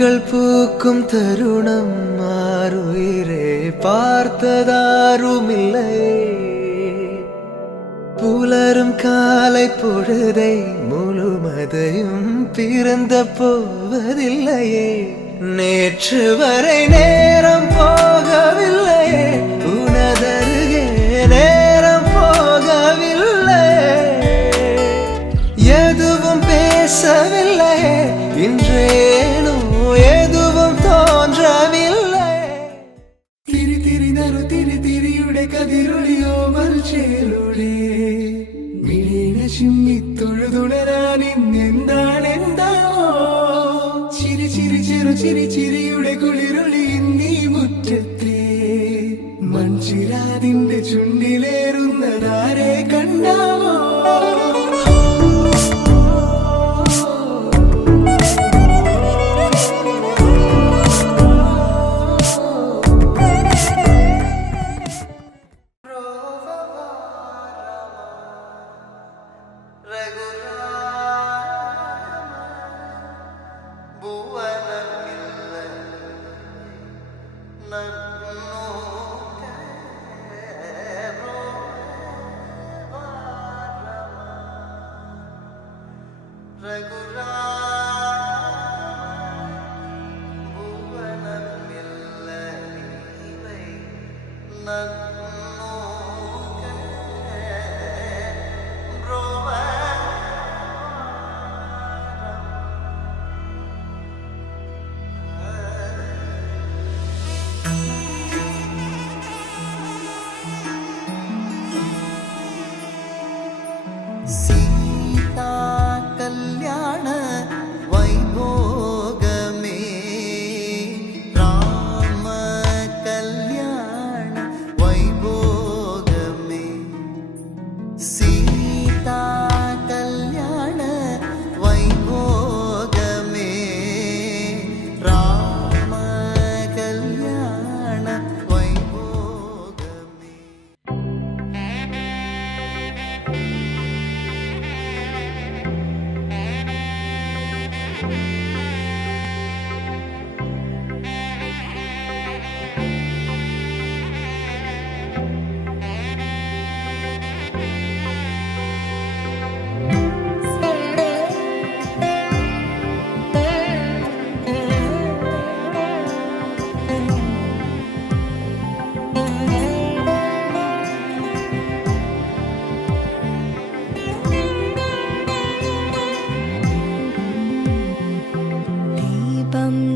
பூக்கள் பூக்கும் தருணம் மாறுயிரே பார்த்ததாருமில்லை. புலரும் காலை பொழுதை முழுமதையும் பிறந்த போவதில்லையே. நேற்று வரை நேரம் போகவில்லையே, உனதருகே நேரம் போகவில்லை. எதுவும் பேசவில்லையே, இன்றேனோ எதுவும் தோன்றவில்லை. തിരി തിരി നറു തിരി തിരിയുടെ കതിരൊളിയോ മൽച്ചേലൂടെ മിഴിനെ ചിമ്മിത്തൊഴുതുണരാൻ ഇന്നെന്താണെന്താണോ. ചിരി ചിരി ചെറു ചിരി ചിരിയുടെ കുളിരൊളി നീ മുറ്റത്തെ മൺചിരാതിന്റെ ചുണ്ടിലേറുന്നതാരെ കണ്ടാവോ. சீதா கல்யாண வைபோகமே, ராம கல்யாண வைபோகமே. சீதா கல்யாண வைபோகமே, ராம கல்யாண வைபோகமே.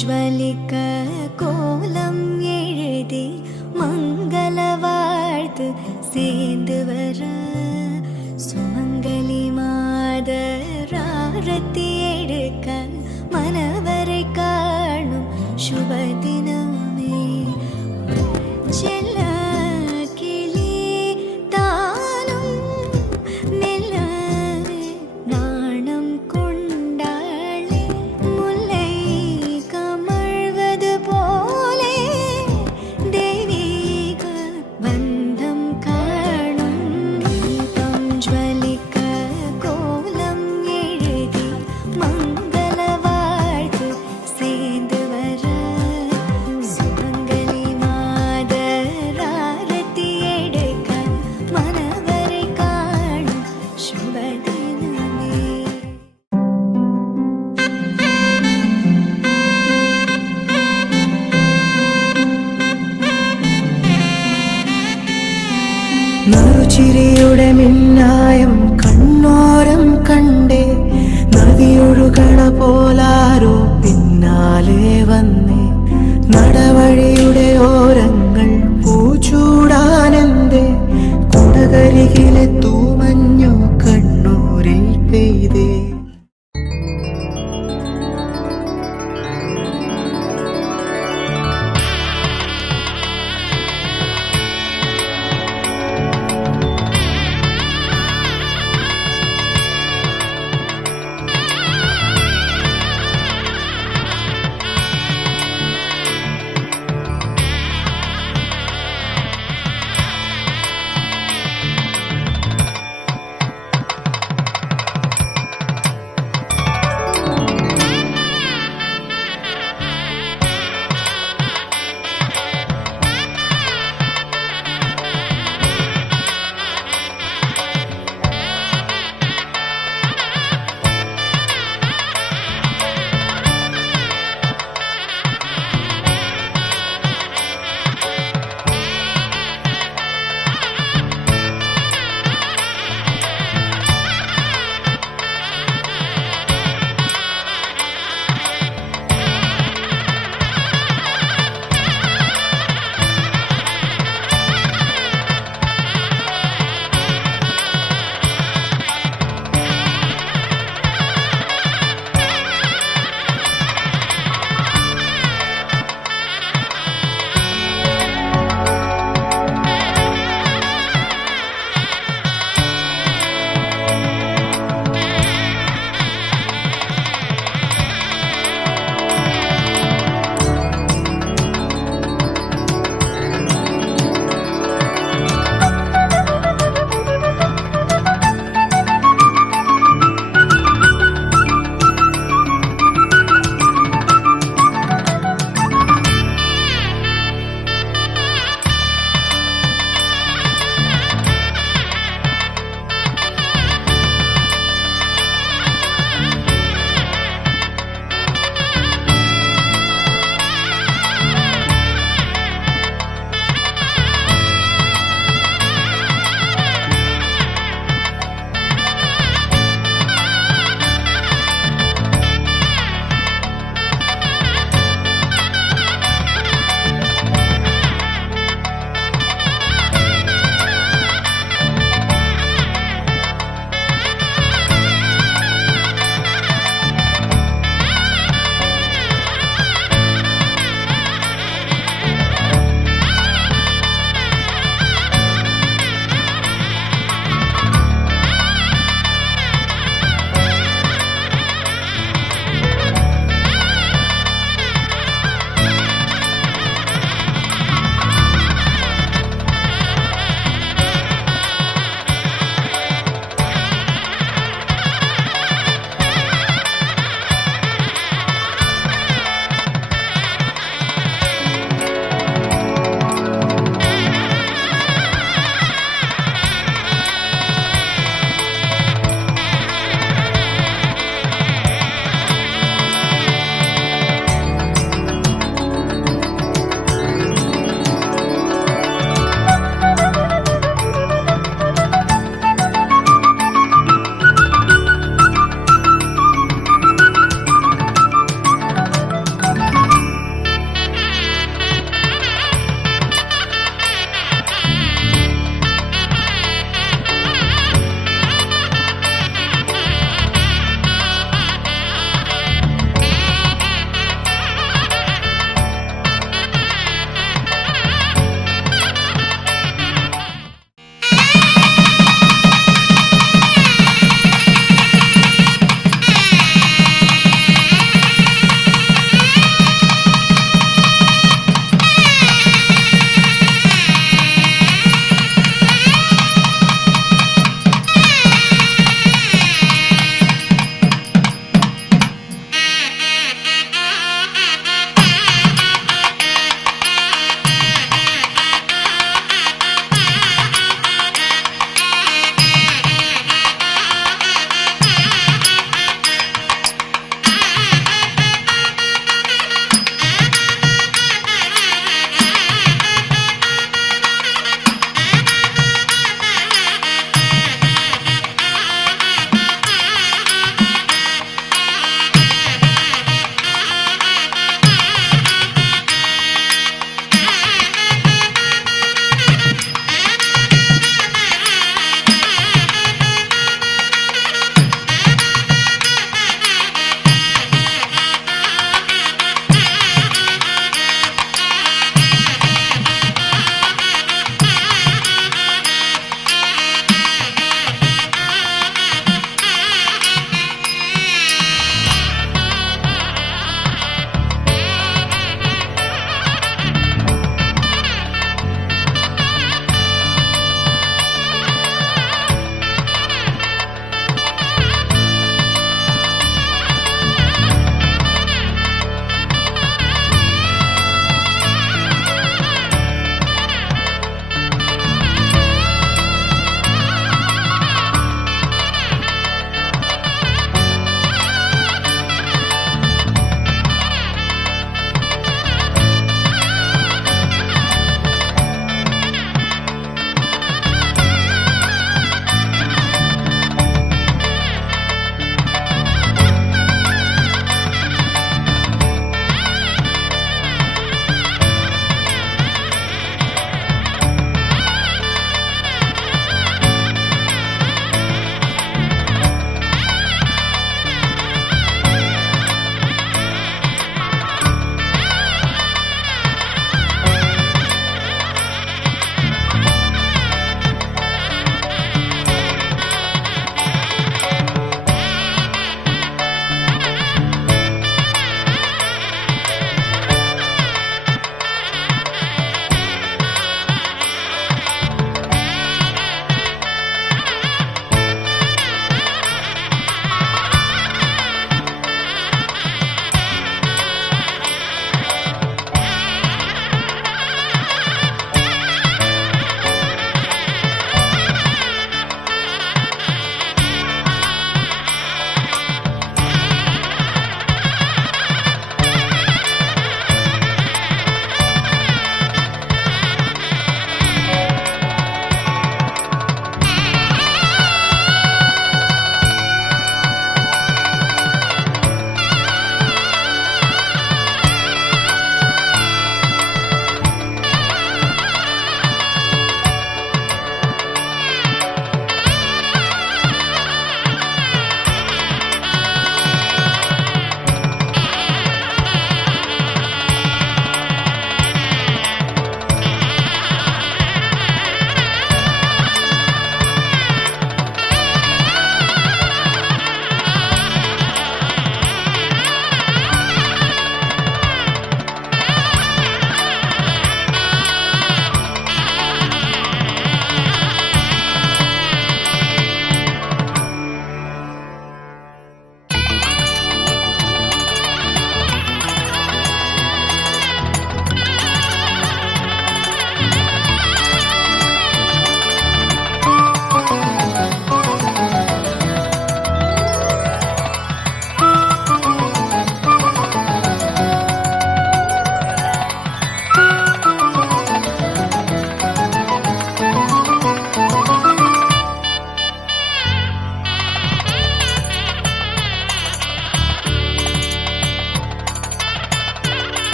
ജ്വലിക്ക കോലം എഴുതി മംഗള വാഴ്ത്ത് சேர்ந்து வர சுமங்கலி மாதராரத்தி எடுக்க மனவரை காணும் சுபதினமே. செல்ல கிளி தானும் மெல்ல நாணம் கொண்டாளே, முல்லை கமழ்வது போலே தெய்வீக பந்தம் காணும். தீபம் ஜ்வலிக்க கோலம் எழுதி மங்கள வாழ்த்து சேர்ந்து வர சுமங்கலி மாதராரத்தி எடுக்க மனவரை காணும் சுபதினமே. നറുചിരിയുടെ മിന്നായം കണ്ണോരം കണ്ടേ, നദിയൊഴുകണ പോലാരോ പിന്നാലെ വന്നേ. നടവഴിയുടെ ഓരങ്ങൾ പൂച്ചൂടാനെന്തേ, കുടകരികിലെ തൂമഞ്ഞോ കണ്ണൂരിൽ പെയ്തേ.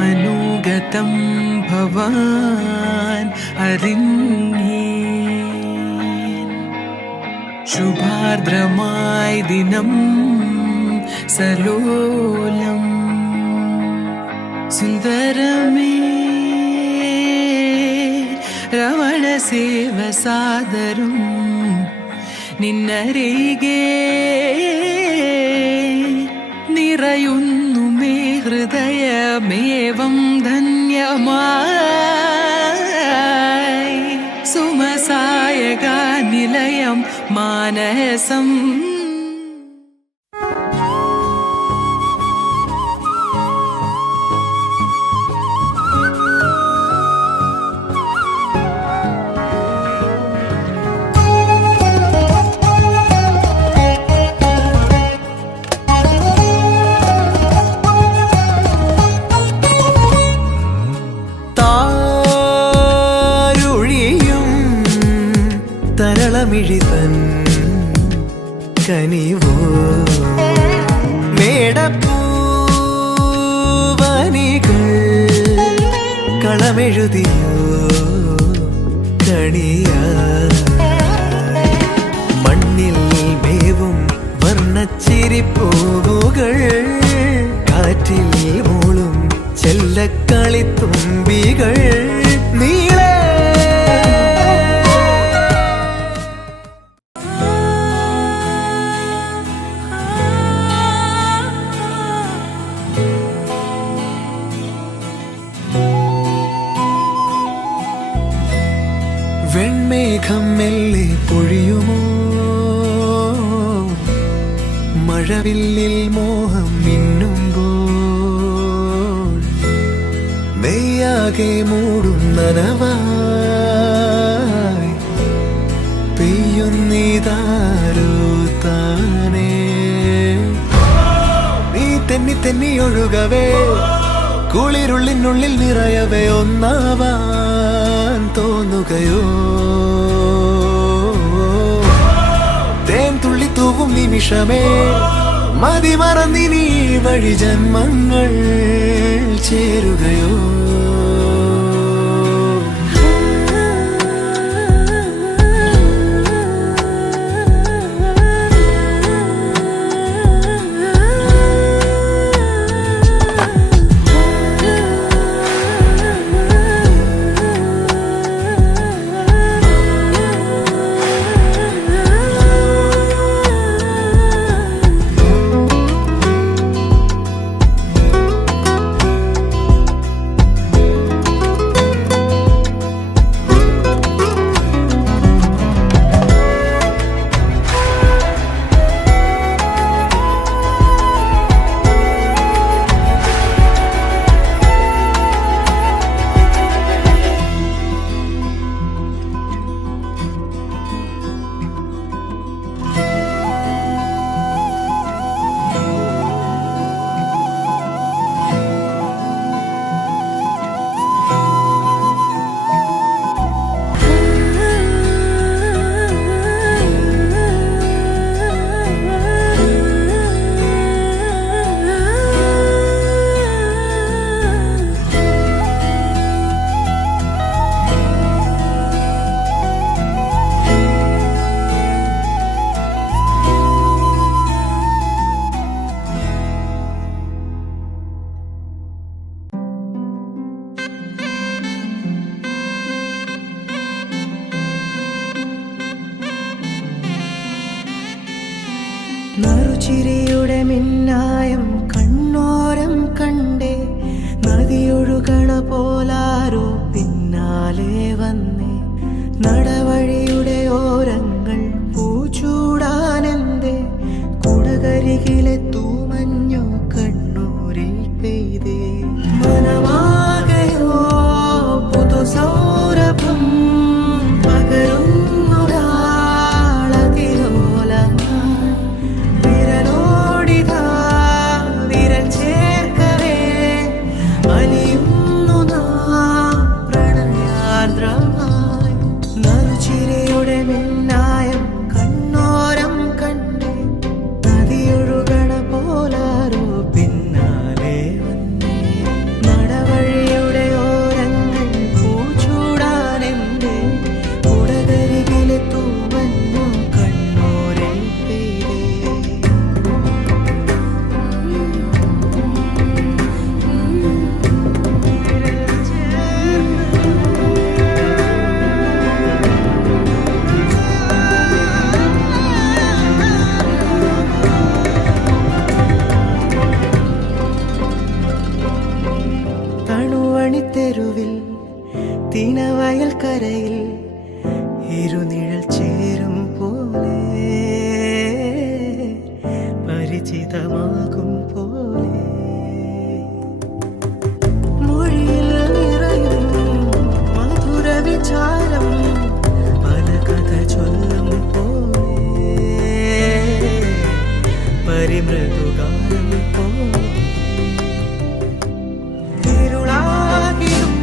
മനോഗതം ഭവാൻ അറിഞ്ഞേ ശുഭാർദ്രമായ ദിനം സലോലം സുന്ദരമേ രമണ സേവ സാദരം നിന്നരികെ നിറയുന്നു മേ ഹൃദയമേവം ധന്യമായി സുമസായക നിലയം മാനസം തരളമിഴിതൻ കനിവോ മേടപ്പൂവനികൾ കളമെഴുതിയോ കണിയ മണ്ണിൽ മേവും വർണ്ണച്ചിരിപ്പൂവുകൾ കാറ്റിൽ മൂളും ചെല്ലക്കളിത്തുമ്പികൾ നീളെ വെൺമേഘം മെല്ലെ പൊഴിയുമോ മഴവില്ലിൽ മോഹം മിന്നുമ്പോൾ നെയ്യാകെ മൂടും നനവായി പെയ്യുന്നിതാരോ താനേ നീ തെന്നി തെന്നി ഒഴുകവേ കുളിരുള്ളിനുള്ളിൽ നിറയവേ ഒന്നാവാൻ തോന്നുകയോ തേൻ തുള്ളി തൂവും നിമിഷമേ മതിമറന്നിനി വഴി ജന്മങ്ങൾ ചേരുകയോ നറുചിരിയുടെ മിന്നായം കണ്ണോരം കണ്ടേ നദിയൊഴുകണ പോലാരോ പിന്നാലെ വന്നേ നടവഴിയുടെ ഓരങ്ങൾ പൂച്ചൂടാനെന്തേ കുടകരികിലെ തൂമഞ്ഞോ കണ്ണൂരിൽ പെയ്തേ മനമാകയോ പുതുസൗരഭം നടവ തിരുനിഴൽ ചേരും പോലെ പരിചിതമാകും പോലെ മൊഴിയിൽ നിറയും മധുര വിചാരം പല കഥ ചൊല്ലും പോലെ പരിമൃദുഗാനം പോലെ ഇരുളാകിലും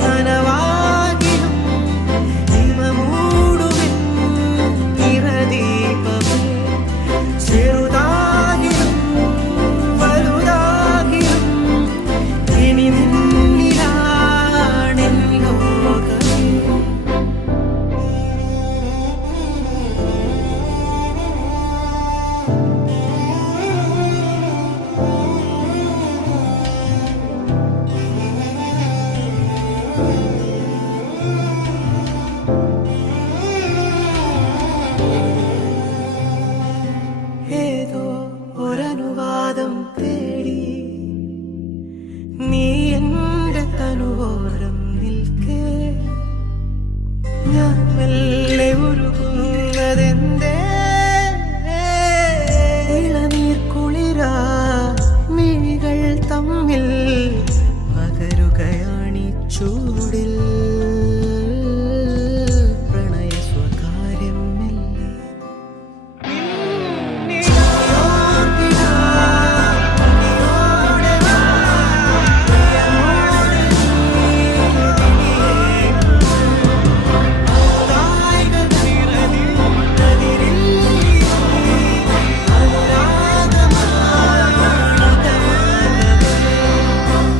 നനവാകിലും ഹിമമൂടുമെൻ നിറദീപമേ ചെറുതാകിലും വലുതാകിലും ഇനി നിന്നിലാണെൻ ലോകമേ ഏതോ ഒരനുവാദം തേടി നീ എൻ്റെ തനുവോരം നിൽക്കേ ഞാൻ മെല്ലെ ഉരുകുന്നതെന്തേ ഇളനീർ കുളിരാ മിഴികൾ തമ്മിൽ പകരുകയാണി ചൂടിൽ പ്രണയ സ്വകാര്യം മെല്ലെ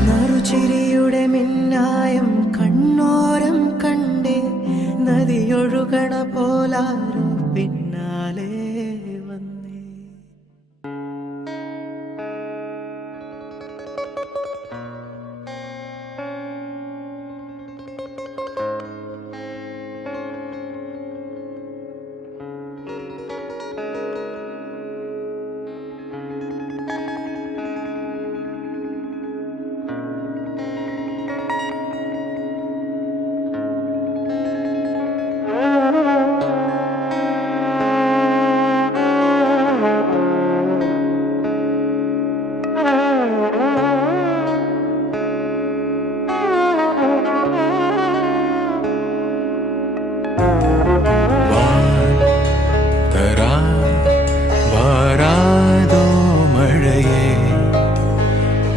നറുചിരിയുടെ മിന്നായം കണ്ണോരം കണ്ടേ നദിയൊഴുകണ പോലാരോ പിന്നാലെ വന്നേ വാരാതോ മഴയെ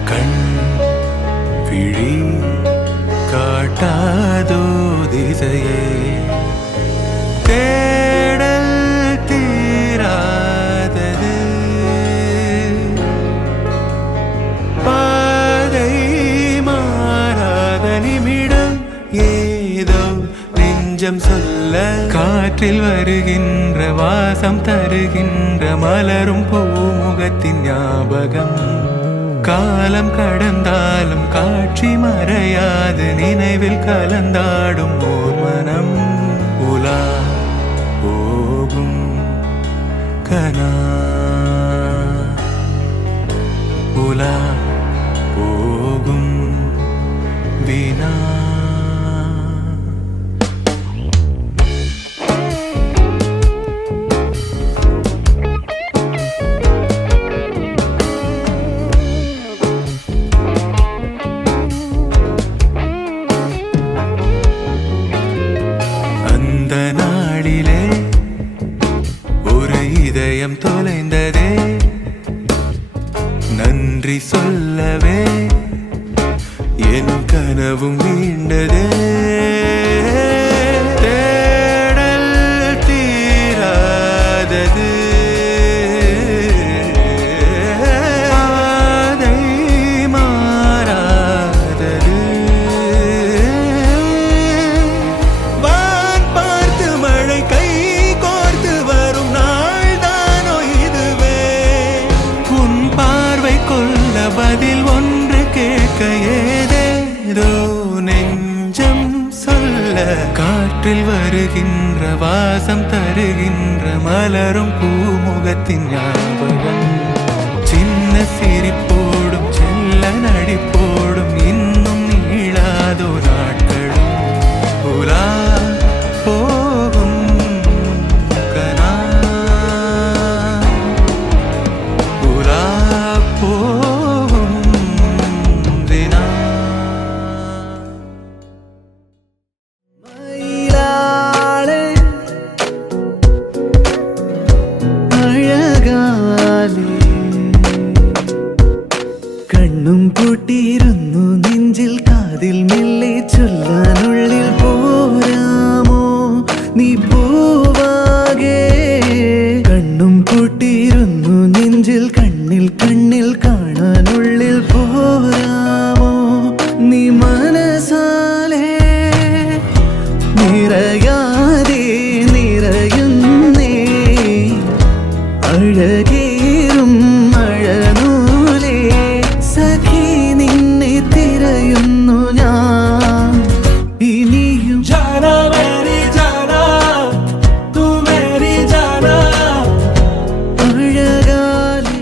കൺ വിഴി കാട്ടാതോ ദിശയെ തേടൽ തീരാതത് പാதை மாறாத நிமிடம் ஏதோ நெஞ்சம் சொல்ல காற்றில் வருகின்ற வாசம் தருகின்ற மலரும் பூமுகத்தின் ஞாபகம் காலம் கடந்தாலும் காட்சி மறையாது நினைவில் கலந்தாடும் ஓர் மனம் உலா போகும் கனா உலா போகும் வினா அந்த நாளிலே ஒரு இதயம் தொலைந்ததே நன்றி சொல்லவே என் கனவும் மீண்டதே தேடல் தீராதது பாதை மாறாதது வான் பார்த்து மழை கை கோர்த்து வரும் நாள் தானோ இதுவே உன் பார்வை கொள்ள பதில் ஒன்று கேட்க ஏதேதோ நெஞ்சம் சொல்ல காற்றில் வருகின்ற வாசம் தருகின்ற மலரும் பூமுகத்தின் ஞாபகம் சின்ன சிரிப்போடும் செல்ல நடிப்போடும் இன்னும் நீளாதோ நாட்களும் உலா போ നീ പൂവാകെ കണ്ണും പൂട്ടിയിരുന്നു നെഞ്ചിൽ കണ്ണിൽ കണ്ണിൽ കാണാനുള്ളിൽ പോരാമോ നീ മനസാലേ നിറയാതെ നിറയുന്നേ അഴകേറും മഴനൂലേ സഖി നിന്നെ തിരയുന്നു ഞാൻ ഇനിയും जाना मेरी जाना तू मेरी जाना അഴകാലേ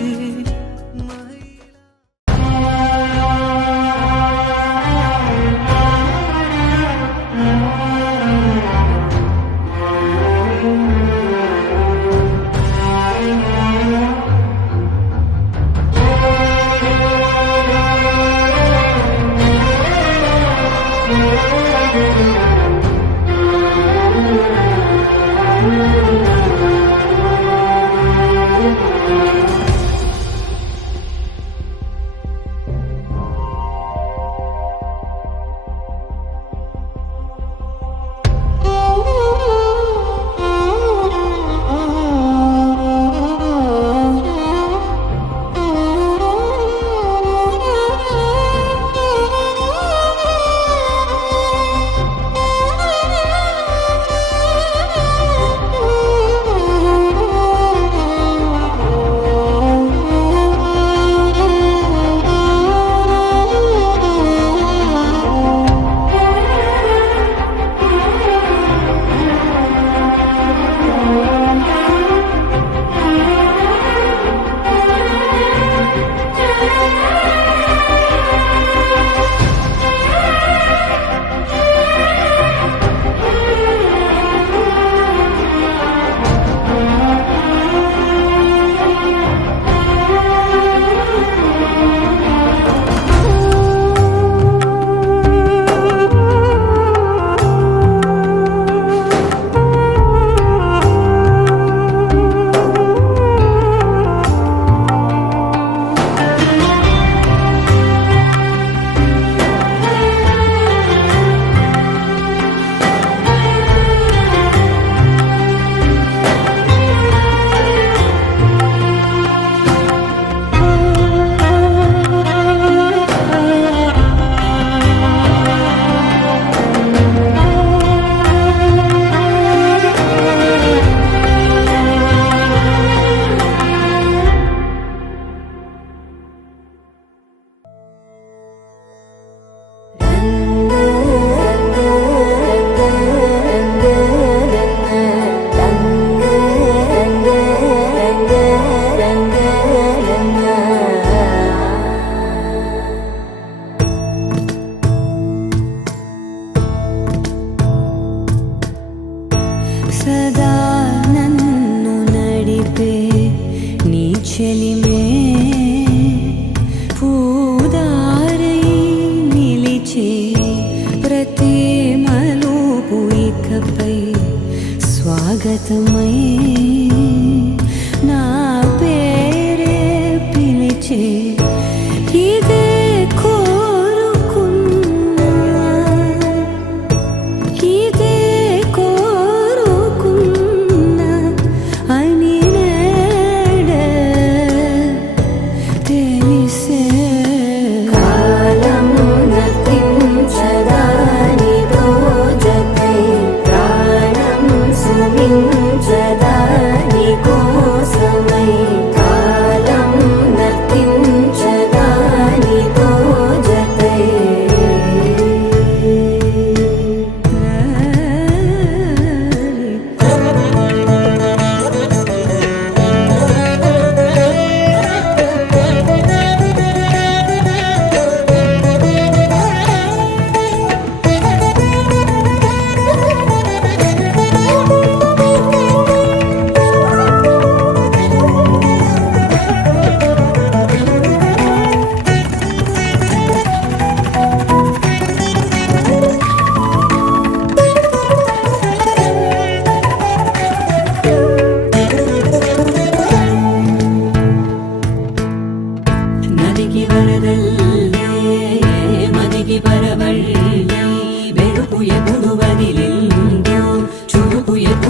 సదా నన్ను నడిపే నీ చెలిమే పూదారై నిలిచే ప్రతి మలుపు ఇకపై స్వాగతమై నా పేరే పిలిచే ఇదే కోరుకున్నా ఇదే కోరుకున్నా అని నేడే తెలిసే కాలం నతించదాని దోజకై ప్రాణం సుమించదాని కోసమై కాలం నతించ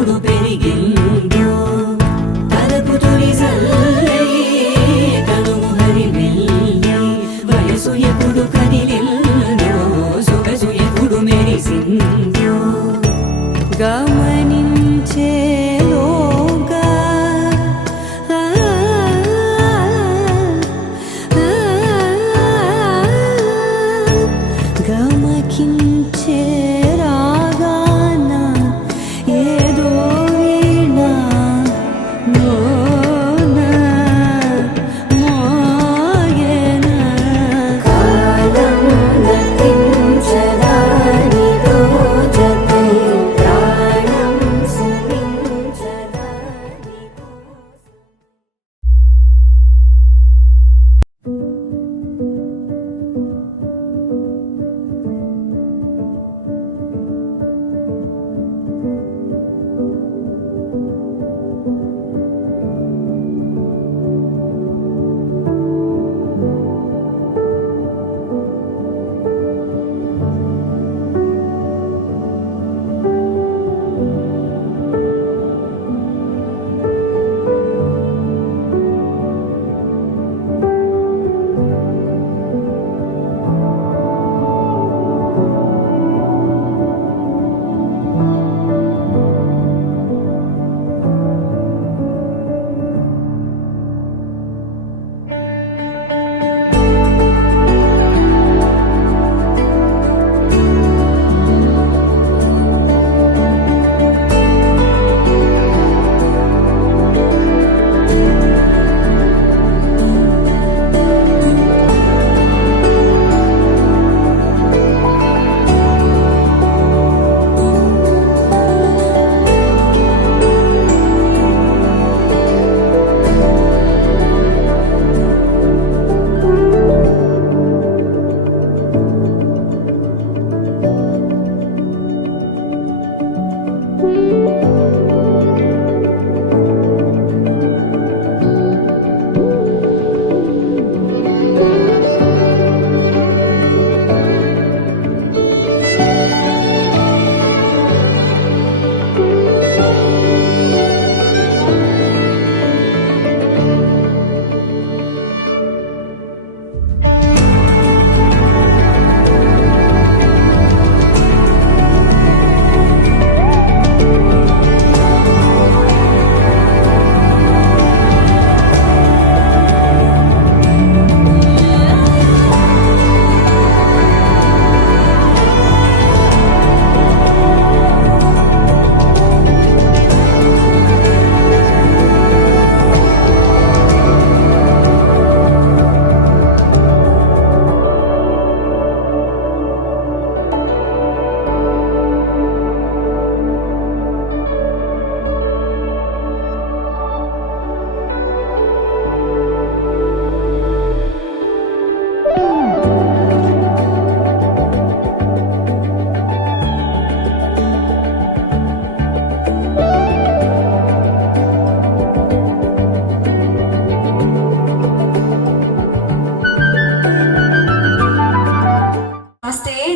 ఎప్పుడు పెరిగిందో తలపు తొలి జల్లే తనువు హరిమెల్లే వయసు ఎప్పుడు కదిలిందో సొగసు ఎప్పుడు మెరిసిందో గమనించేలోగా గమకించే రాగాన ఏదో వీణ మోన మోయన కాలం గతించదాని రోజకై ప్రాణం సుమించదాని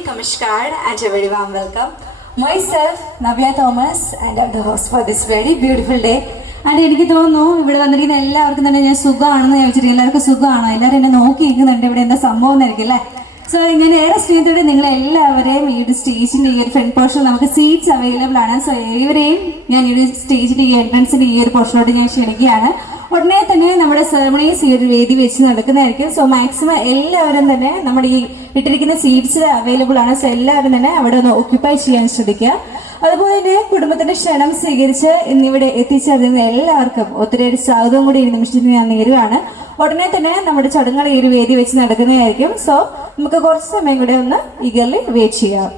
Namaskar and a very warm welcome. Myself, Navya Thomas, and I'm the host for this very beautiful day. And എനിക്ക് തോന്നുന്നു ഇവിടെ വന്നിരിക്കുന്ന എല്ലാവർക്കും തന്നെ ഞാൻ സുഖമാണെന്ന് ചോദിച്ചിട്ട് എല്ലാവർക്കും സുഖമാണോ, എല്ലാവരും എന്നെ നോക്കി നിൽക്കുന്നുണ്ട് ഇവിടെ എന്താ സംഭവം എന്നായിരിക്കും അല്ലേ. സോ ഞാൻ ഏറെ സ്നേഹത്തോടെ നിങ്ങളെല്ലാവരെയും ഈ ഒരു സ്റ്റേജിൻ്റെ ഈ ഒരു ഫ്രണ്ട് പോർഷനിൽ നമുക്ക് സീറ്റ്സ് അവൈലബിൾ ആണ്. സോ ഏവരെയും ഞാൻ ഈ ഒരു സ്റ്റേജിൻ്റെ ഈ എൻട്രൻസിൻ്റെ ഈ ഒരു പോർഷനോട്ട് ഞാൻ ക്ഷണിക്കുകയാണ്. ഉടനെ തന്നെ നമ്മുടെ സെറമണീസ് ഈ ഒരു വേദി വെച്ച് നടക്കുന്നതായിരിക്കും. സോ മാക്സിമം എല്ലാവരും തന്നെ നമ്മുടെ ഈ ഇട്ടിരിക്കുന്ന സീറ്റ്സ് അവൈലബിൾ ആണ്. സോ എല്ലാവരും തന്നെ അവിടെ ഒന്ന് ഓക്യുപ്പൈ ചെയ്യാൻ ശ്രദ്ധിക്കുക. അതുപോലെ തന്നെ കുടുംബത്തിന്റെ ക്ഷണം സ്വീകരിച്ച് ഇന്നിവിടെ എത്തിച്ചേർന്ന എല്ലാവർക്കും ഒത്തിരി സ്വാഗതം കൂടി ഈ നിമിഷത്തിൽ ഞാൻ നേരുകയാണ്. ഉടനെ തന്നെ നമ്മുടെ ചടങ്ങുകൾ ഈ ഒരു വേദി വെച്ച് നടക്കുന്നതായിരിക്കും. സോ നമുക്ക് കുറച്ച് സമയം കൂടെ ഒന്ന് ഈഗർലി വെയിറ്റ് ചെയ്യാം.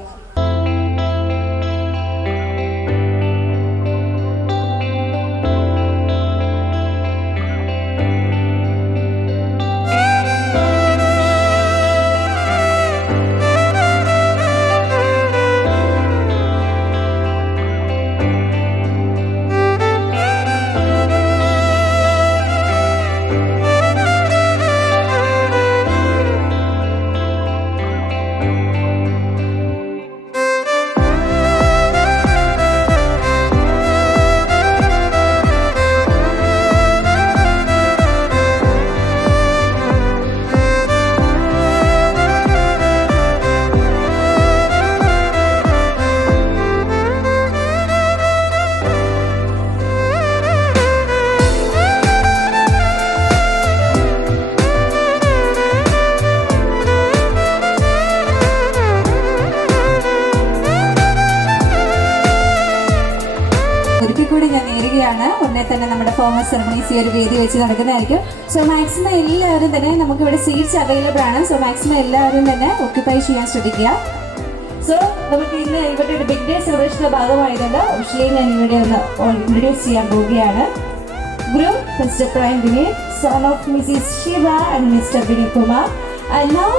ഒരിക്കൽ കൂടി ഞാൻ നേരുകയാണ്. ഉടനെ തന്നെ നമ്മുടെ ഫോമൽ സെറമണീസ് ഈ ഒരു വേദി വെച്ച് നടക്കുന്നതായിരിക്കും. സോ മാക്സിമം എല്ലാവരും തന്നെ നമുക്കിവിടെ സീറ്റ്സ് അവൈലബിൾ ആണ്. സോ മാക്സിമം എല്ലാവരും തന്നെ ഓക്യുപ്പൈ ചെയ്യാൻ ശ്രദ്ധിക്കുക. സോ നമുക്ക് ഇന്ന് ഇവരുടെ ഒരു ബിഗ് ഡേ സെലിബ്രേഷൻ്റെ ഭാഗമായതുകൊണ്ട് ഒഫീഷ്യലി ഞാൻ ഇവിടെ ഒന്ന് ഇൻട്രൊഡ്യൂസ് ചെയ്യാൻ പോവുകയാണ്. Guru, Mr. Prime Vinay, son of Mrs. Shiva and Mr. Vinay Kumar, and now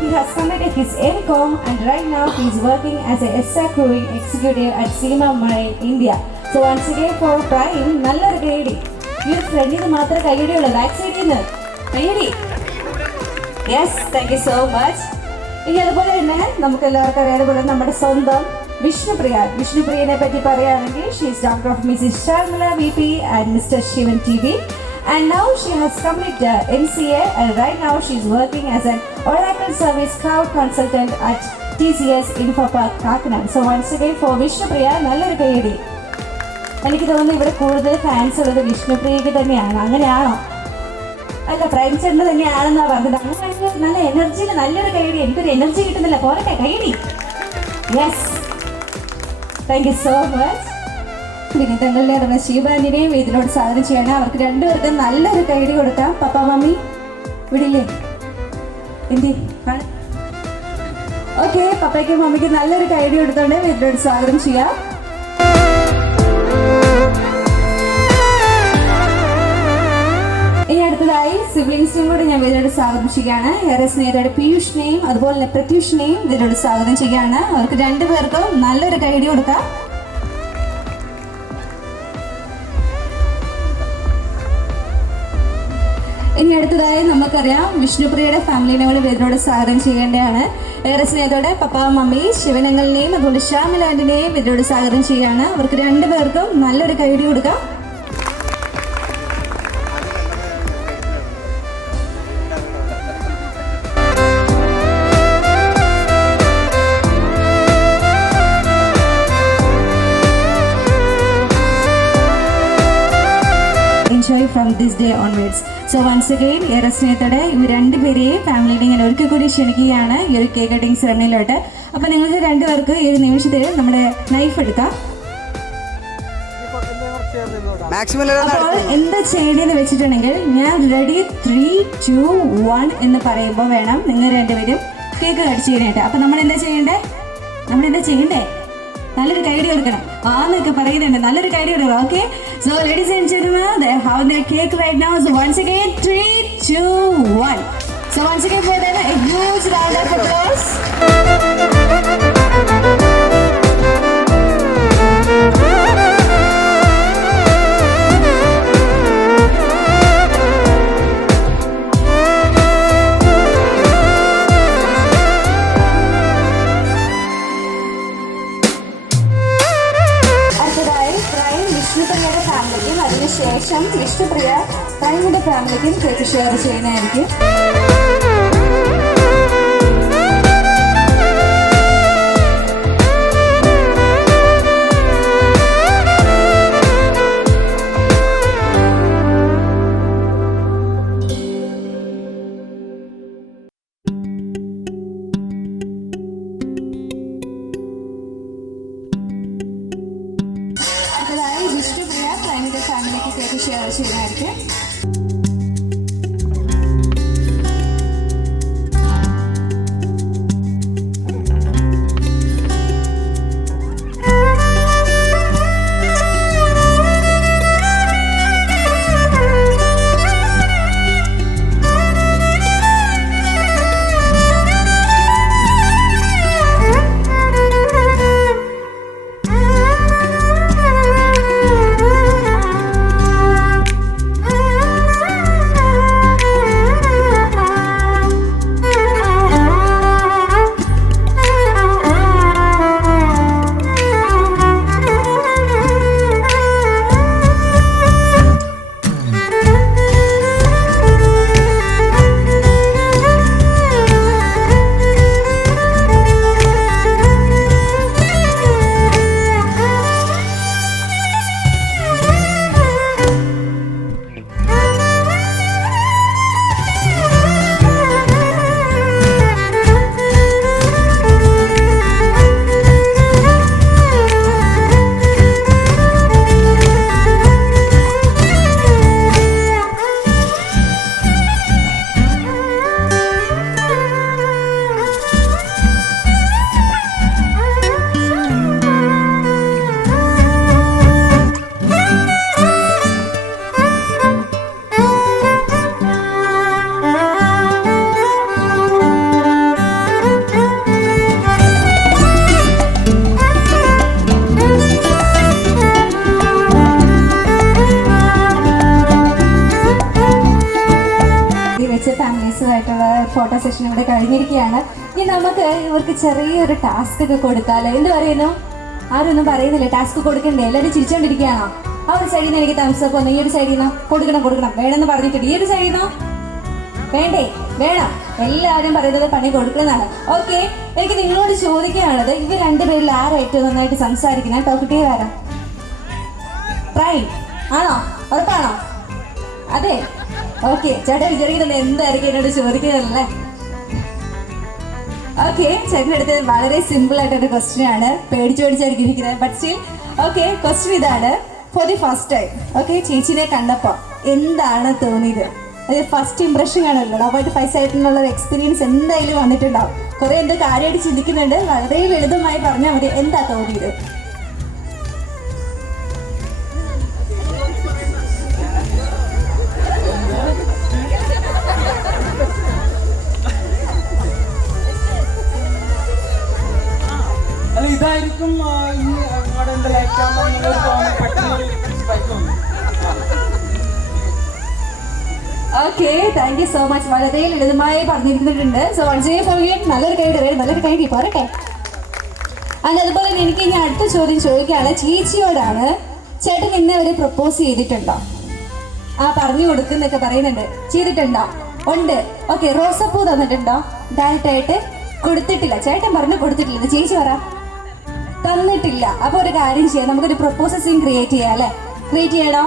he has completed his MCom and right now he is working as a SA crewing executive at Cinema Marine, India. So once again for Prime, നല്ലൊരു കൈയടി. ഈ ഒരു ഫ്രണ്ടിന് മാത്രമേ കൈയടിയുള്ളൂ, back സൈഡിൽ നിന്ന് കൈയടി. Yes, thank you so much. ഇനി അതുപോലെ തന്നെ നമുക്ക് എല്ലാവർക്കും അറിയാതെ നമ്മുടെ സ്വന്തം വിഷ്ണുപ്രിയനെ പറ്റി പറയുകയാണെങ്കിൽ she is doctor of Mrs Sharmila VP and Mr. Shivan TV, and now she has completed MCA and right now she is working as an Oracle Service Cloud Consultant at TCS Infopark Kakinad. So once again for Vishnupriya നല്ലൊരു കൈയടി. എനിക്ക് തോന്നുന്നു ഇവിടെ കൂടുതൽ fans ഉള്ളത് വിഷ്ണുപ്രിയക്ക് തന്നെയാണ്. അങ്ങനെയാണോ? അല്ല, പ്രൈം ചേട്ടന് തന്നെയാണെന്നാണ് പറഞ്ഞത്. അങ്ങനെ നല്ല എനർജിയിൽ നല്ലൊരു കൈയടി. എനിക്കൊരു എനർജി കിട്ടുന്നില്ല, പോരട്ടെ കൈയടി. Yes, thank you so much. പിന്നെ തങ്ങളുടെ നമ്മുടെ ശിവബാൻഡിനെയും ഇതിനോട് സ്വാഗതം ചെയ്യണം. അവർക്ക് രണ്ടുപേർക്കും നല്ലൊരു കൈയടി കൊടുക്കാം. പപ്പ മമ്മി വിടില്ലേ? എന്തി ഓക്കെ, പപ്പയ്ക്കും മമ്മിക്കും നല്ലൊരു കൈയടി കൊടുത്തോണ്ട് ഇതിനോട് സ്വാഗതം ചെയ്യാം. ഇനി അടുത്തതായി സിബ്ലിങ്സിനും കൂടി ഞാൻ ഇതിനോട് സ്വാഗതം ചെയ്യുകയാണ്. ഏറെ സ്നേഹത്തോടെ പീയൂഷിനെയും അതുപോലെ തന്നെ പ്രത്യൂഷിനെയും ഇതിനോട് സ്വാഗതം ചെയ്യുകയാണ്. അവർക്ക് രണ്ടുപേർക്കും നല്ലൊരു കൈയടി കൊടുക്കാം. ഇനി അടുത്തതായി നമുക്കറിയാം വിഷ്ണുപ്രിയയുടെ ഫാമിലിനെ കൂടി ഇതിനോട് സ്വാഗതം ചെയ്യേണ്ടതാണ്. ഏറെ സ്നേഹത്തോടെ പപ്പ മമ്മി ശിവനങ്ങളിനെയും അതുപോലെ ശ്യാമിലാൻഡിനെയും ഇതിനോട് സ്വാഗതം ചെയ്യുകയാണ്. അവർക്ക് രണ്ടുപേർക്കും നല്ലൊരു കൈയടി കൊടുക്കാം. Enjoy from this day onwards. So once again, ഏറെ സ്നേഹത്തോടെ ഇവർ രണ്ടുപേരെയും ഫാമിലിയുടെ ഇങ്ങനെ ഒരിക്കൽ കൂടി ക്ഷണിക്കുകയാണ് ഈ ഒരു കേക്ക് കട്ടിങ് സെറമണിയിലോട്ട്. അപ്പോൾ നിങ്ങൾക്ക് രണ്ടുപേർക്ക് ഈ ഒരു നിമിഷത്തിൽ നമ്മുടെ നൈഫ് എടുക്കാം. അപ്പോൾ എന്താ ചെയ്യേണ്ടതെന്ന് വെച്ചിട്ടുണ്ടെങ്കിൽ ഞാൻ റെഡി 3, 2, 1 എന്ന് പറയുമ്പോൾ വേണം നിങ്ങൾ രണ്ടുപേരും കേക്ക് കട്ട് ചെയ്യാനായിട്ട്. അപ്പോൾ നമ്മളെന്താ ചെയ്യണ്ടേ? നല്ലൊരു കൈഡി കൊടുക്കണം. ആന്നൊക്കെ പറയുന്നുണ്ട്, നല്ലൊരു കൈഡി കൊടുക്കണം. Okay, so ladies and gentlemen, they have their cake right now. So once again 3, 2, 1. So once again for them a huge round of applause. വിഷ്ണുപ്രിയയുടെ ഫാമിലിക്കും അതിനുശേഷം വിഷ്ണുപ്രിയ പ്രൈമിന്റെ ഫാമിലിക്കും കേക്ക് ഷെയർ ചെയ്യുന്നതായിരിക്കും. വിഷ്ണുപ്രിയ പ്രൈമിന്റെ ഫാമിലിക്ക് കേക്ക് ഷെയർ ചെയ്യുന്നതായിരിക്കും. നൈസ് ആയിട്ടുള്ള ഫോട്ടോ സെഷൻ ഇവിടെ കഴിഞ്ഞിരിക്കുകയാണ്. ഇനി നമുക്ക് ഇവർക്ക് ചെറിയൊരു ടാസ്ക് ഒക്കെ കൊടുത്താലോ? എന്ത് പറയുന്നു? ആരൊന്നും പറയുന്നില്ല. ടാസ്ക് കൊടുക്കണ്ടേ? എല്ലാവരും ചിരിച്ചോണ്ടിരിക്കുകയാണോ? ആ ഒരു സൈഡിൽ നിന്ന് എനിക്ക് താമസപ്പ് വന്നു, ഈ ഒരു സൈഡിൽ നിന്ന് കൊടുക്കണം വേണമെന്ന് പറഞ്ഞിട്ടുണ്ട്. ഈ ഒരു സൈഡിൽ നിന്നോ? വേണ്ടേ? വേണം. എല്ലാവരും പറയുന്നത് പണി കൊടുക്കുന്നതാണ്. ഓക്കെ, എനിക്ക് നിങ്ങളോട് ചോദിക്കാനുള്ളത്, ഇവർ രണ്ടുപേരിൽ ആരാ ഏറ്റവും നന്നായിട്ട് സംസാരിക്കുന്നത്? ടോക്കിട്ടേ ആരാ? പ്രൈം ആണോ? ഉറപ്പാണോ? അതെ. ഓക്കെ, ചേട്ടൻ വിചാരിക്കുന്നത് എന്തായിരിക്കും എന്നോട് ചോദിക്കുന്നതല്ലേ? ഓക്കെ, ചേട്ടൻ്റെ അടുത്ത് വളരെ സിമ്പിൾ ആയിട്ടൊരു ക്വസ്റ്റ്യൻ ആണ്. പേടിച്ചായിരിക്കും ഇരിക്കുന്നത്. ബട്ട് സ്റ്റിൽ ഓക്കെ, ക്വസ്റ്റ്യൻ ഇതാണ്. For the first time okay, ചേച്ചിനെ കണ്ടപ്പോൾ എന്താണ് തോന്നിയത്? അത് ഫസ്റ്റ് ഇംപ്രഷൻ ആണല്ലോ. അപ്പോൾ 5 സൈറ്റിനുള്ള എക്സ്പീരിയൻസ് എന്തായാലും വന്നിട്ടുണ്ടാവും. കുറേ എന്തോ കാര്യമായിട്ട് ചിന്തിക്കുന്നുണ്ട്. വളരെ ലളിതമായി പറഞ്ഞാൽ മതി. എന്താ തോന്നിയത്? അല്ല, ഇതായിരിക്കും ഈ അങ്ങോട്ട് എന്താ ലൈക്കാമെന്നുള്ളത് തോന്നി പെട്ടെന്ന് സ്ട്രൈക്ക് വന്നു. Okay, thank you so much. വളരെ ലളിതമായി പറഞ്ഞിരുന്നിട്ടുണ്ട്. സോ നല്ലൊരു കൈഡി പോരട്ടെ. അല്ല, അതുപോലെ തന്നെ എനിക്ക് ഇനി അടുത്ത ചോദ്യം ചോദിക്കുകയാണ്. ചേച്ചിയോടാണ് ചേട്ടൻ ഇന്നെ ഒരു പ്രപ്പോസ് ചെയ്തിട്ടുണ്ടോ? ആ, പറഞ്ഞു കൊടുക്കുന്നൊക്കെ പറയുന്നുണ്ട്. ചെയ്തിട്ടുണ്ടോ? ഉണ്ട്. ഓക്കെ, റോസപ്പൂ തന്നിട്ടുണ്ടോ? ഡയറക്റ്റ് ആയിട്ട് കൊടുത്തിട്ടില്ല. ചേട്ടൻ പറഞ്ഞു കൊടുത്തിട്ടില്ല. ചേച്ചി പറ. തന്നിട്ടില്ല. അപ്പോൾ ഒരു കാര്യം ചെയ്യാം, നമുക്കൊരു പ്രപ്പോസൽ സീൻ ക്രിയേറ്റ് ചെയ്യാം അല്ലേ? ക്രിയേറ്റ് ചെയ്യണോ?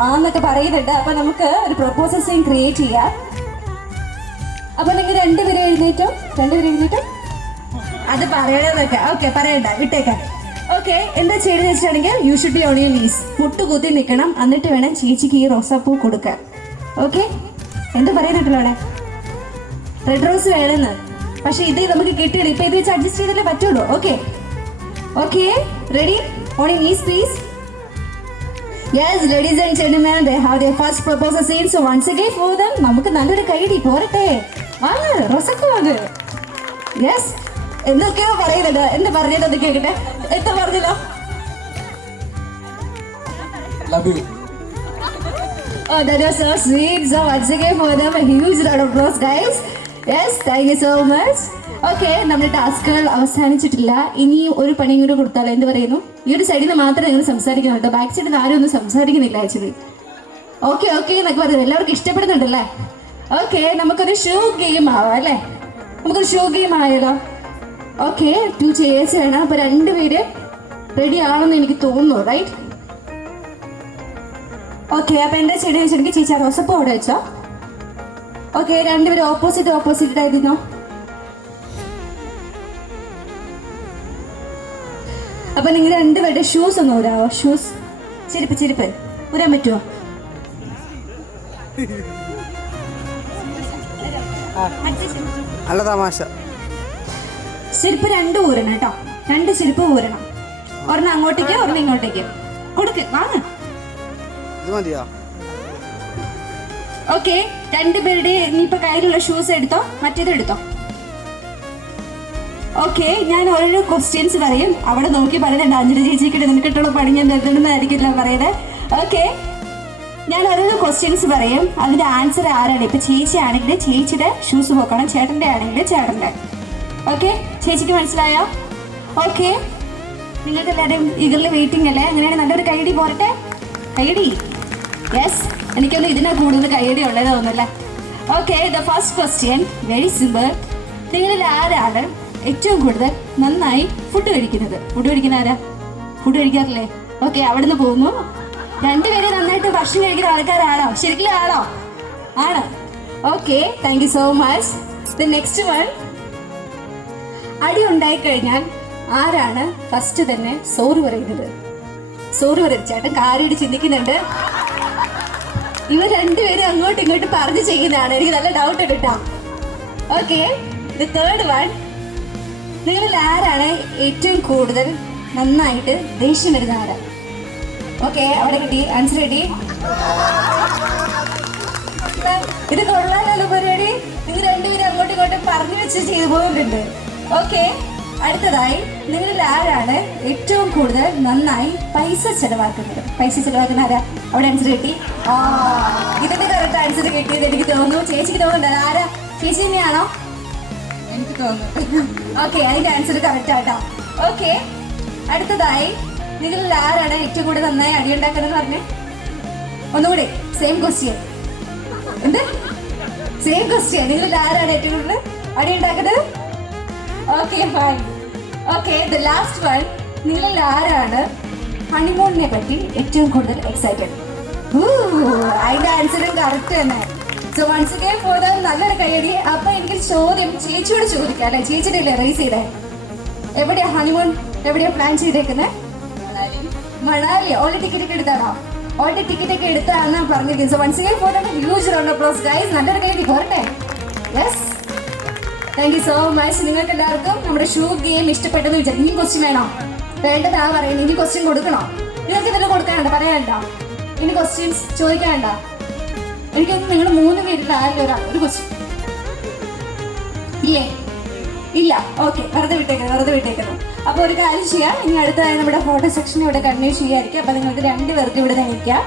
ആന്നൊക്കെ പറയുന്നുണ്ട്. അപ്പൊ നമുക്ക് ഒരു പ്രപ്പോസൽ സീൻ ക്രിയേറ്റ് ചെയ്യാം. അപ്പൊ നിങ്ങൾ രണ്ടുപേരും എഴുന്നേറ്റോ? അത് പറയണമെന്നൊക്കെ. ഓക്കെ, പറയണ്ട, വിട്ടേക്കാം. ഓക്കെ, എന്താ ചെയ്തെന്ന് വെച്ചിട്ടുണ്ടെങ്കിൽ you should be on your knees. മുട്ടുകുത്തി നിൽക്കണം. എന്നിട്ട് വേണം ചേച്ചിക്ക് ഈ റോസാപ്പൂ കൊടുക്കാൻ. ഓക്കെ, എന്ത് പറയുന്നുണ്ടല്ലോ അവിടെ? റെഡ് റോസ് വേണമെന്ന്. പക്ഷെ ഇത് നമുക്ക് കിട്ടിയില്ല. ഇപ്പൊ ഇത് വെച്ച് അഡ്ജസ്റ്റ് ചെയ്തല്ലേ പറ്റുള്ളൂ. Okay, ready? On your knees please. Yes, ladies and gentlemen, they have their first proposal scene. So once again for them, നമുക്ക് നല്ലൊരു കൈയടി പോരട്ടെ. വാങ്ങ്, റോസക്ക് വാങ്ങ്. യെസ്, എന്തൊക്കെയോ പറയുന്നുണ്ട്. എന്ത് പറഞ്ഞത് കേൾക്കട്ടെ. എന്താ പറഞ്ഞല്ലോ? Love you. Oh, that was so sweet. So once again for them, a huge round of applause, guys. Yes, thank you so much. Okay, നമ്മുടെ ടാസ്കുകൾ അവസാനിച്ചിട്ടില്ല. ഇനിയും ഒരു പണിയും കൂടെ കൊടുത്താലോ? എന്ത് പറയുന്നു? ഈ ഒരു സൈഡിൽ നിന്ന് മാത്രമേ നിങ്ങൾ സംസാരിക്കുന്നു കേട്ടോ. ബാക്ക് സൈഡിൽ നിന്ന് ആരും ഒന്നും സംസാരിക്കുന്നില്ല ആക്ച്വലി. ഓക്കെ എന്നൊക്കെ പറയുന്നത് എല്ലാവർക്കും ഇഷ്ടപ്പെടുന്നുണ്ടല്ലേ? ഓക്കെ, നമുക്കൊരു ഷൂ ഗെയിം ആവാം അല്ലേ? നമുക്കൊരു ഷൂ ഗെയിം ആയാലോ? ഓക്കെ, 2 ചെയേഴ്സ് വേണം. അപ്പോൾ 2 പേര് റെഡി ആണെന്ന് എനിക്ക് തോന്നുന്നു, റൈറ്റ്? ഓക്കെ, അപ്പോൾ എന്താ ചെയ്യണമെന്ന് വെച്ചിട്ടുണ്ടെങ്കിൽ ചേച്ചി റോസപ്പൂ അവിടെ വെച്ചോ. ഓക്കെ, 2 പേര് ഓപ്പോസിറ്റ് ആയിരുന്നോ? അപ്പൊ നിങ്ങൾ 2 പേരുടെ ഷൂസ് ഒന്ന് ഊരാവോ? ഷൂസ്, ചെരുപ്പ് ഊരാൻ പറ്റുമോ? നല്ല തമാശ. ചെരുപ്പ് 2 ഊരണം കേട്ടോ. 2 ചെരുപ്പ് ഊരണം. ഒരെണ്ണം അങ്ങോട്ടേക്ക്, ഒരെണ്ണം ഇങ്ങോട്ടേക്ക്. കൊടുക്ക്, വാങ്ങ്. ഇത് മതിയോ? ഓക്കെ, 2 പേരുടെ ഇനിയിപ്പോ കയ്യിലുള്ള ഷൂസ് എടുത്തോ, മറ്റേത് എടുത്തോ. ഓക്കെ, ഞാൻ ഓരോ ക്വസ്റ്റ്യൻസ് പറയും. അവിടെ നോക്കി പറയുന്നുണ്ട്. അഞ്ജലി ചേച്ചിക്ക് നിനക്കിട്ടുള്ള പണി ഞാൻ തരുന്നതായിരിക്കില്ല പറയുന്നത്. ഓക്കെ, ഞാൻ ഓരോ ക്വസ്റ്റ്യൻസ് പറയും. അതിന്റെ ആൻസർ ആരാണ്? ഇപ്പൊ ചേച്ചി ആണെങ്കിൽ ചേച്ചിയുടെ ഷൂസ് നോക്കണം, ചേട്ടൻ്റെ ആണെങ്കിൽ ചേട്ടൻ്റെ. ഓക്കെ, ചേച്ചിക്ക് മനസ്സിലായോ? ഓക്കെ, നിങ്ങൾക്ക് എല്ലാവരും ഈഗർലി വെയിറ്റിംഗ് അല്ലേ? അങ്ങനെയാണെങ്കിൽ നല്ലൊരു കൈയടി പോരട്ടെ. കൈയടി. യെസ്, എനിക്കൊന്നും ഇതിനെ കൂടുതൽ കൈയടി ഉള്ളത് തോന്നുന്നില്ല. Okay, the first question very simple. നിങ്ങളിൽ ആരാണ് ഏറ്റവും കൂടുതൽ നന്നായി ഫുഡ് കഴിക്കുന്നത്? ഫുഡ് കഴിക്കുന്ന ആരാ? ഫുഡ് കഴിക്കാറില്ലേ? ഓക്കെ, അവിടുന്ന് പോകുന്നു. 2 പേര് നന്നായിട്ട് ഭക്ഷണം കഴിക്കുന്ന ആൾക്കാരാണോ? ശരിക്കും ആണോ? ആണ്. Okay, thank you so much. The next one, അടി ഉണ്ടായിക്കഴിഞ്ഞാൽ ആരാണ് ഫസ്റ്റ് തന്നെ സോറി പറയുന്നത്? സോറി പറയും. ചേട്ടൻ കാര്യമായിട്ട് ചിന്തിക്കുന്നുണ്ട്. ഇവർ 2 പേരും അങ്ങോട്ടും ഇങ്ങോട്ടും പറഞ്ഞു ചെയ്യുന്നതാണ്. എനിക്ക് നല്ല ഡൗട്ട് ഉണ്ട് കേട്ടോ. ഓക്കെ, ദ തേർഡ് വൺ, നിങ്ങളിൽ ആരാണ് ഏറ്റവും കൂടുതൽ നന്നായിട്ട് ദേഷ്യം വരുന്ന ആരാ? ഓക്കെ, അവിടെ കിട്ടി, ആൻസർ കിട്ടി. ഇത് കൊള്ളാലോ പരിപാടി. നിങ്ങൾ 2 പേരും അങ്ങോട്ടും ഇങ്ങോട്ടും പറഞ്ഞു വെച്ച് ചെയ്തു പോകുന്നുണ്ട്. ഓക്കെ, അടുത്തതായി നിങ്ങളിൽ ആരാണ് ഏറ്റവും കൂടുതൽ നന്നായി പൈസ ചെലവാക്കുന്നത്? പൈസ ചെലവാക്കുന്ന ആരാ? അവിടെ ആൻസർ കിട്ടി. ഇതിന്റെ കറക്റ്റ് ആൻസർ കിട്ടിയത് എനിക്ക് തോന്നുന്നു. ചേച്ചിക്ക് തോന്നുന്നുണ്ട് ആരാ? ചേച്ചി തന്നെയാണോ? എനിക്ക് തോന്നുന്നു. ഓക്കെ, അതിന്റെ ആൻസർ കറക്റ്റ് ആട്ടോ. ഓക്കെ, അടുത്തതായി നിങ്ങളിൽ ആരാണ് ഏറ്റവും കൂടുതൽ നന്നായി അടിയുണ്ടാക്കുന്നത് പറഞ്ഞേ? ഒന്നുകൂടി സെയിം ക്വസ്റ്റ്യൻ. എന്ത് സെയിം ക്വസ്റ്റ്യൻ? നിങ്ങളിൽ ആരാണ് ഏറ്റവും കൂടുതൽ അടിയുണ്ടാക്കുന്നത്? Okay, fine. Okay, the last one. നിങ്ങളിൽ ആരാണ് ഹണിമൂണിനെ പറ്റി ഏറ്റവും കൂടുതൽ എക്സൈറ്റഡ്? അതിന്റെ ആൻസറും കറക്റ്റ് തന്നെ. So once again for the നല്ലൊരു കയ്യടി. അപ്പൊ എനിക്കൊരു ചോദ്യം ചേച്ചിയോട് ചോദിക്കാം അല്ലെ? ചേച്ചിയുടെ അല്ലേ റേസ് ചെയ്തേ? എവിടെയാ ഹണിമൂൺ? എവിടെയാ പ്ലാൻ ചെയ്തേക്കുന്നത്? മണാലി. ഓൾറെഡി ടിക്കറ്റ് ഒക്കെ എടുത്താണോ? ഓൾറെഡി ടിക്കറ്റ് ഒക്കെ എടുത്താണെന്ന് പറഞ്ഞിരിക്കുന്നത്. So once again for the huge round of applause guys. നല്ലൊരു കയ്യടി പോരട്ടെ. Yes, thank you so much. നിങ്ങൾക്ക് എല്ലാവർക്കും നമ്മുടെ ഷൂ ഗെയിം ഇഷ്ടപ്പെട്ടെന്ന് വിചാരിക്കും. ഇനി ക്വസ്റ്റ്യൻ വേണോ? വേണ്ടതാ പറയുന്നത്. ഇനി ക്വസ്റ്റ്യൻ കൊടുക്കണോ? നിങ്ങൾക്ക് എന്തെങ്കിലും കൊടുക്കാനുണ്ടോ? പറയാനുണ്ടോ? ഇനി ക്വസ്റ്റ്യൻസ് ചോദിക്കാനുണ്ടോ? എനിക്കൊന്നും നിങ്ങൾ 3 പേരിൽ ആരും ഒരു ക്വസ്റ്റ്യൻ ഇല്ലേ? ഇല്ല. ഓക്കെ, വെറുതെ വിട്ടേക്കുന്നു. അപ്പോൾ ഒരു കാര്യം ചെയ്യാം. ഇനി അടുത്തതായി നമ്മുടെ ഫോട്ടോ സെക്ഷൻ ഇവിടെ കണ്ടിന്യൂ ചെയ്യായിരിക്കും. അപ്പോൾ നിങ്ങൾക്ക് 2 പേർക്ക് ഇവിടെ നിൽക്കാം.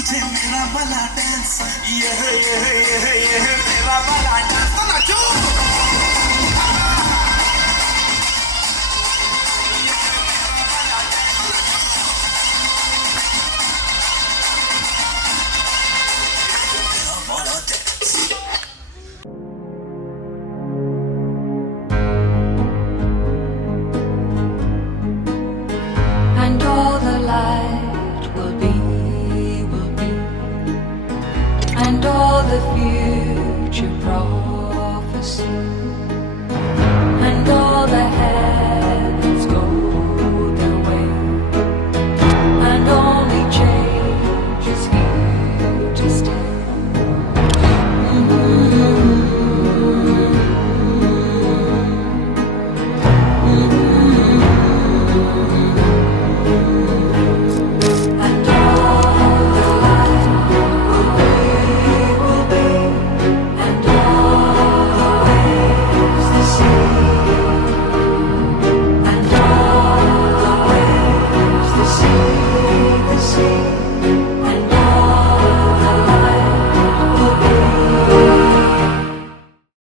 तुझे मेरा वाला डांस ये